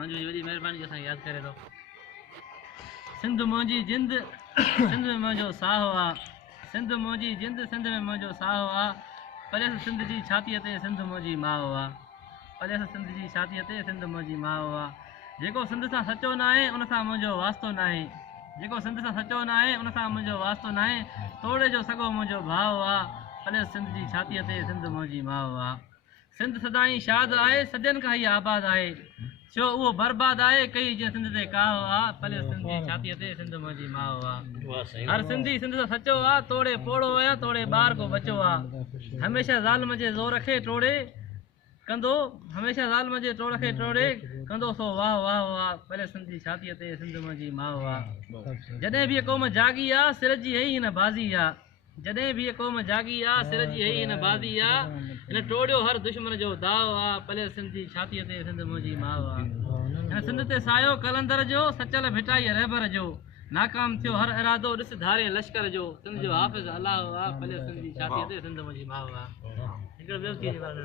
मंजू जी वॾी महिरबानी जो असांखे यादि करे थो। सिंध मुंहिंजी जिंद सिंध में मुंहिंजो साहु आहे, सिंध मुंहिंजी जिंद सिंध में मुंहिंजो साहु आहे, पलियसि सिंध जी छातीअ ते सिंध मुंहिंजी माउ आहे, पलियसि सिंध जी छातीअ ते सिंध मुंहिंजी माउ आहे। जेको सिंध सां सचो न आहे उन सां मुंहिंजो वास्तो न आहे, जेको सिंध सां सचो न आहे उन सां मुंहिंजो वास्तो न आहे, तोड़े जो सॻो मुंहिंजो भाउ आहे, पलियसि सिंध जी छातीअ ते सिंध मुंहिंजी माउ आहे। सिंध सदाईं शाद आहे, सदियनि खां ई आबाद आहे, छो उहो बर्बाद आहे कई जीअं सिंध ते काव आहे, पलियसि सिंध जी छातीअ ते सिंध मुंहिंजी माउ आहे। हर सिंधी सिंध सां सचो आहे, तोड़े पोड़ो आहे, तोड़े ॿार को बचो आहे, हमेशह ज़ालिम जे ज़ोर खे टोड़े कंदो, हमेशह ज़ालिम जे ज़ोर खे टोड़े कंदो सो वाह वाह वाह, पलियसि सिंध जी छातीअ ते सिंध मुंहिंजी माउ आहे। जॾहिं बि क़ौम जागी आहे सिर जी हेई हिन बाज़ी आहे, जॾहिं बि क़ौम जागी आहे सिर जी हेई हिन बाज़ी आहे, हिन टोड़ियो हर दुश्मन जो दाव आहे, पलियसि सिंध जी छातीअ ते सिंध मुंहिंजी माउ आहे। हिन सिंध ते सायो कलंदर जो, सचल भिटाई रहबर जो, नाकाम थियो हर इरादो ॾिस धारे लश्कर जो, सिंध जो हाफ़िज़ अलाह आहे, पलियसि सिंध जी छातीअ ते सिंध मुंहिंजी माउ आहे। हिकिड़ो ॿियो थी वञे।